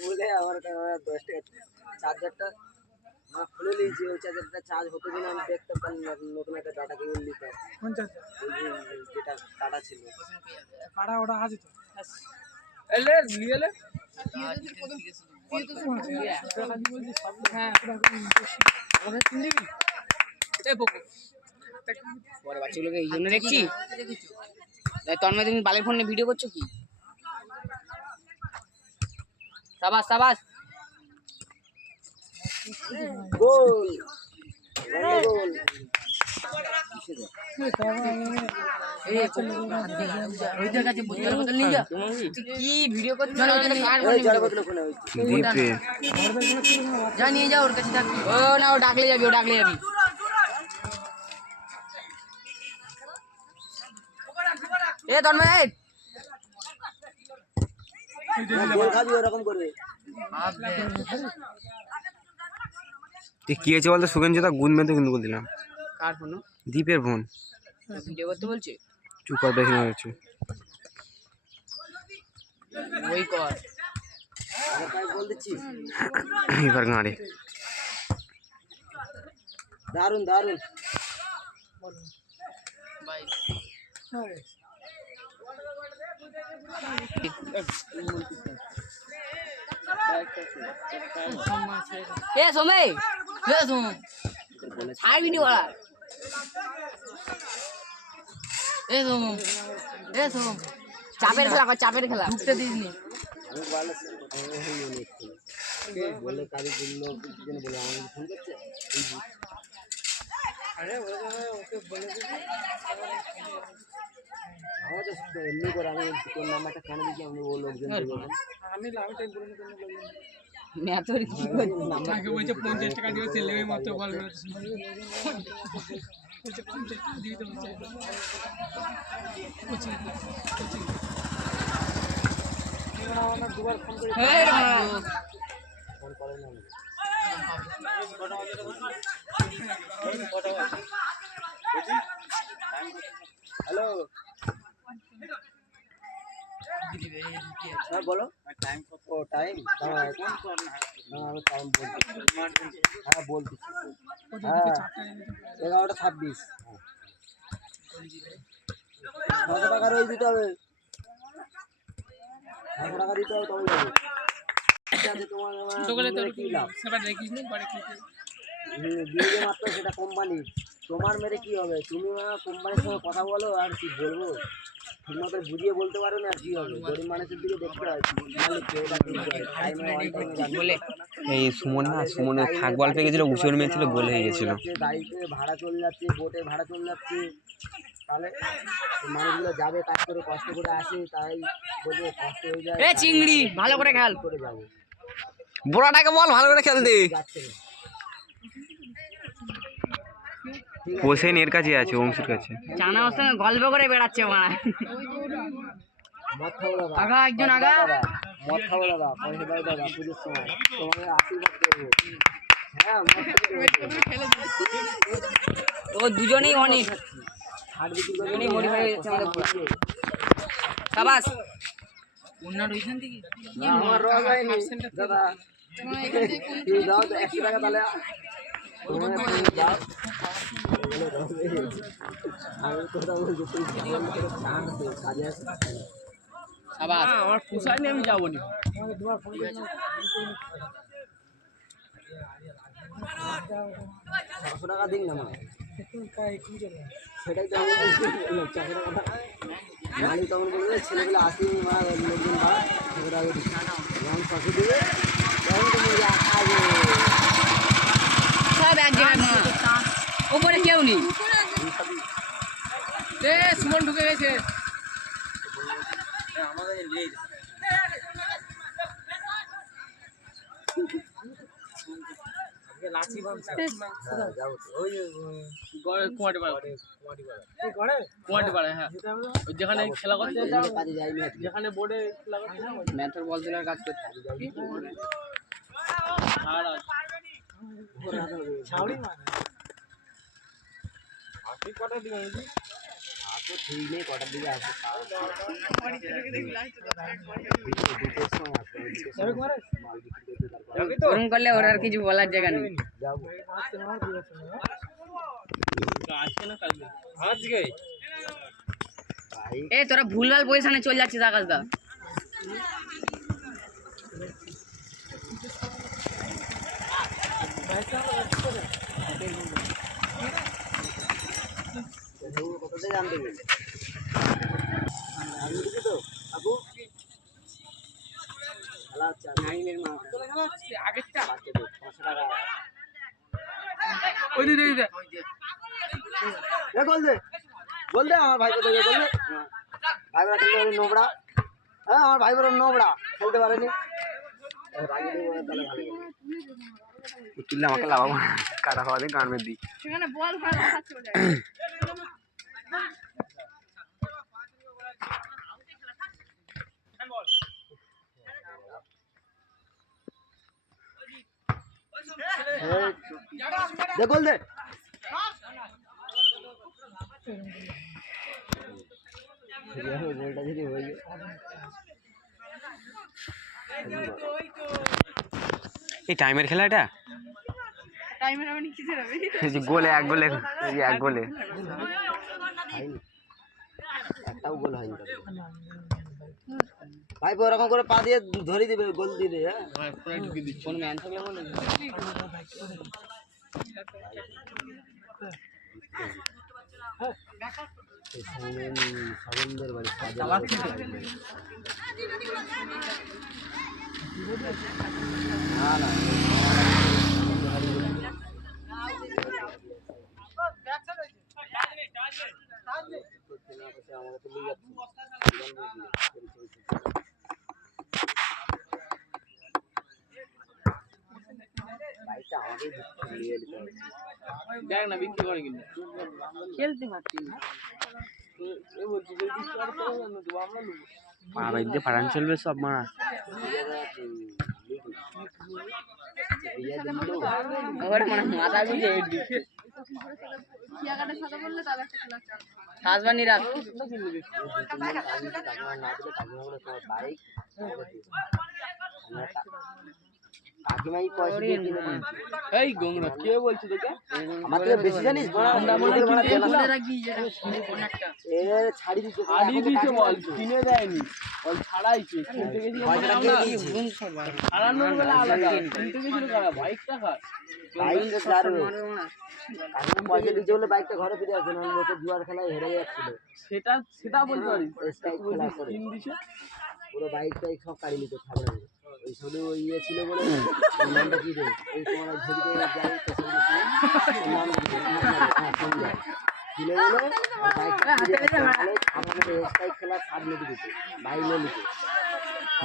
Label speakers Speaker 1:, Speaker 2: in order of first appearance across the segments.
Speaker 1: বলে আমার দশ টাকা চার্জারটা আমার খুলে নিয়েছি ওই চার্জারটা চার্জ হতো কিনা আমি দেখতে পারলাম না নতুন একটা ডাটা কেবল নিতাম
Speaker 2: কোন চার্জার
Speaker 1: ওই যে যেটা কাটা ছিল
Speaker 2: কাড়া ওটা আছে তো
Speaker 3: এলে নিয়ে এলে
Speaker 2: হ্যাঁ
Speaker 3: এই পোকো
Speaker 4: বড় বাচ্চাগুলোকে এই জন্য দেখছি। তন্ময় তুমি বালের ফোনে ভিডিও করছ কি? সাবাস সাবাস।
Speaker 1: গোল গোল
Speaker 4: নিয়ে কি ভিডিও? যা নিয়ে যা ওর কাছে ও না ও ডাকলে যাবি ও ডাকলে যাবি। এ তন্ময়
Speaker 5: কি হয়েছে বলতো? দা গুণ মেতে কিন্তু দিলাম।
Speaker 4: কার ফোন
Speaker 5: দ্বীপের ফোন
Speaker 4: ভিডিও করতে বলছে?
Speaker 5: চুপ কর বেশি না কিছু
Speaker 4: ওই কর।
Speaker 1: আরে তাই বল দিচ্ছিস
Speaker 5: এবার গাঁড়ে।
Speaker 1: দারুণ দারুণ
Speaker 4: বাই। এ সোমে এ সোম ছাড় ভিডিও করা এ সোম এ সোম। চাপের খেলা কর চাপের খেলা। ঢুকতে দিস নি
Speaker 1: বলে বলে কাজের জন্য কিছু বলে আমাকে ফোন করছে যে। আমার তো এমনি করে আমি তোর নাম্বারটা কেন দিচ্ছি আমি ও লোকজন
Speaker 2: আমি
Speaker 4: কি
Speaker 2: বলছে পঞ্চাশ টাকা দিবে ছেলে ওই মাত্র বল বলছে পঞ্চাশ টাকা তো দুবার ফোন করে
Speaker 1: ফোন করে না হ্যালো হ্যাঁ বলো। ও টাইম হ্যাঁ আমি টাইম বলছি। হ্যাঁ বলছি। হ্যাঁ এগারোটা ছাব্বিশ। ছশো টাকা রোজ দিতে হবে। ছশো টাকা দিতে হবে তবে। যাবে তোমার কি লাভ দিয়ে মাত্র সেটা কোম্পানি তোমার মেরে কি হবে? তুমি কোম্পানির সঙ্গে কথা বলো আর কি বলব? ঠিক মতো বুঝিয়ে বলতে পারো না আর কি হবে? গরিব মানুষের দিকে দেখতে হয়।
Speaker 4: বলে।
Speaker 5: এই সুমন না সুমনের থাক বল পেয়ে গেছিল উঁচুর মেয়ে ছিল গোল হয়ে গেছিল।
Speaker 1: গাড়িতে ভাড়া চলে যাচ্ছে বোটে ভাড়া চলে যাচ্ছে। তাহলে মানুষগুলো যাবে কাজ করে কষ্ট করে আসে তাই বলবে কষ্ট হয়ে যায়
Speaker 4: চিংড়ি ভালো করে খেল।
Speaker 1: করে যাব।
Speaker 5: বোড়াটাকে বল ভালো করে খেলতে
Speaker 1: যাচ্ছে না
Speaker 5: হোসেন এর কাছে আছে অংশুর কাছে।
Speaker 4: জানা সঙ্গে গল্প করে বেড়াচ্ছে মারা আগা একজন আগা।
Speaker 1: মদ খাব দাদা পয়সা দাও দাদা পুজোর সময় তোমাকে আশীর্বাদ করব হ্যাঁ
Speaker 4: ও দুজনেই অনেক দুজনেই মডিফাই হয়ে যাচ্ছে আমাদের পুরো। সাবাস। অন্য রয়েছেন থেকে
Speaker 1: আমার রস হয়নি। দাদা দাও একশো টাকা তাহলে
Speaker 3: আমার পোষায়নি আমি যাব না
Speaker 1: টাকা দিন না সেটাই তো মালিক তখন ছেলেগুলো আসেনি, মা, লোকজন ভাড়া ছশো তখন তো বলবে আগে
Speaker 4: সব এক জায়গায় না ওপরে কেউ নেই
Speaker 2: এ সুমন ঢুকে গেছে
Speaker 1: হ্যাঁ যাব তো। ওই
Speaker 3: কুমাটি পাড়া
Speaker 2: কি করে
Speaker 3: কুমাটি পাড়া
Speaker 2: হবে
Speaker 3: ওই যেখানে খেলা করতে
Speaker 1: আজকে।
Speaker 3: যেখানে বোর্ডে খেলা করতে যাও
Speaker 4: বল তোলার কাজ করতে
Speaker 2: ছাউড়ি মানে?
Speaker 4: ওরম করলে ওর আর কিছু বলার জায়গা নেই।
Speaker 1: যাব
Speaker 4: এ, তোরা ভুলভাল পজিশনে চলে যাচ্ছিস আকাশ দা।
Speaker 1: থেকে আনতে গেলে আমি দিকে তো আপু খেলা হচ্ছে নাইনের মা
Speaker 2: আগেরটা
Speaker 1: বাচ্চা তো পাঁচশো টাকা
Speaker 2: ওই দিদি দিদি
Speaker 1: এ বল দে বল দে আমার ভাই কোথায় বল দে। ভাই বড় খেলতে পারে নোবড়া। হ্যাঁ আমার ভাই বড় নোবড়া খেলতে পারেনি। রাগে দিয়ে বলে তাহলে ভালো করে।
Speaker 5: তুললে আমাকে লাগাবো কাটা খাওয়া দিয়ে গান মেরে দিই
Speaker 6: সেখানে বল ভালো
Speaker 1: দে বল দে গোলটা যদি হয়ে যায়
Speaker 5: এই টাইমের খেলা এটা?
Speaker 6: টাইমের আমি কিসের হবে?
Speaker 5: এই যে গোলে এক গোলে এক গোলে।
Speaker 1: হয়নি। একটাও গোল হয়নি তাদের। ভাই ওরকম করে পা দিয়ে ধরে দিবে গোল দিয়ে দেবে হ্যাঁ?
Speaker 4: কোন ম্যান থাকলে বলে
Speaker 1: এই বাড়ি না না আমাকে তো নিয়ে যাচ্ছে বাইকটা আমাকেই নিয়ে যেতে হবে
Speaker 3: দেখ না বিক্রি করে কিন্তু
Speaker 4: খেলতে পারছি না।
Speaker 5: পা দিয়ে চলবে সব মারা।
Speaker 4: ওর মানে মাথা গুজে হাসবানি রাখ
Speaker 3: এই গোংরা কে বলছে তোকে?
Speaker 1: আমার থেকে বেশি জানিস ছাড়ি দিচ্ছে
Speaker 3: বল কিনে দেয়নি। বল ছাড়াইছে কিনতে গেছিল বেলা আলাদা কিনতে গেছিল কারা? বাইকটা খায়
Speaker 1: বাইকটা ঘরে ফিরে আসছে না জুয়ার খেলায় হেরে যাচ্ছিল।
Speaker 3: সেটা সেটা বলতে পারিস।
Speaker 1: করে পুরো বাইকটাই সব কাড়ি নিতে ওই শুধু ওই ইয়ে ছিল বলে নামটা কি ওই তোমার ঝুড়িতে যাই ছিল হ্যাঁ, বলে খেলা সাত মিনিট দিতে বাইক নিয়ে নিতে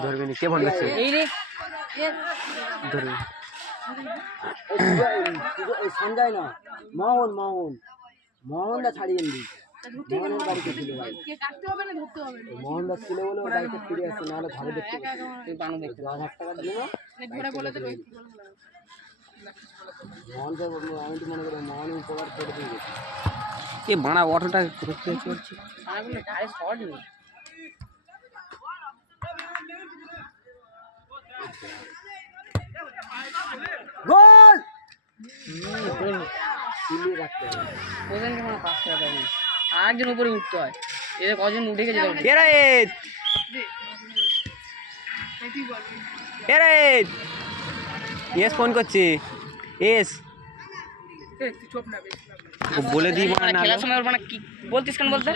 Speaker 5: ধরবে নি কে ধরবে
Speaker 1: সঞ্জয় মোহন মোহন ছাড়িয়ে দিয়েছে বাড়িতে ছিল বলে ওর বাইকটা ফিরে আসছে নাহলে ঘরে দেখতে
Speaker 4: তুই দেখতে
Speaker 1: দশ হাজার টাকা
Speaker 6: দেবে একটু বলে দেবে।
Speaker 1: মোহনকে বলব, আমি তো মনে করি মোহন উপকার করে দিয়ে গেছে।
Speaker 5: এ বাড়া অটোটা করতে চলছে
Speaker 1: গোল রাখতে হবে
Speaker 4: ওজনকে মানে পাঁচশো টাকা আরেকজন উপরে উঠতে হয়। এদের কজন উঠে গেছে।
Speaker 5: এরা এ
Speaker 6: এরা
Speaker 5: এরা এস ফোন করছে। এস। বলে দিই
Speaker 4: খেলার সময় ওর মানে কি বলতিস কেন বলতে?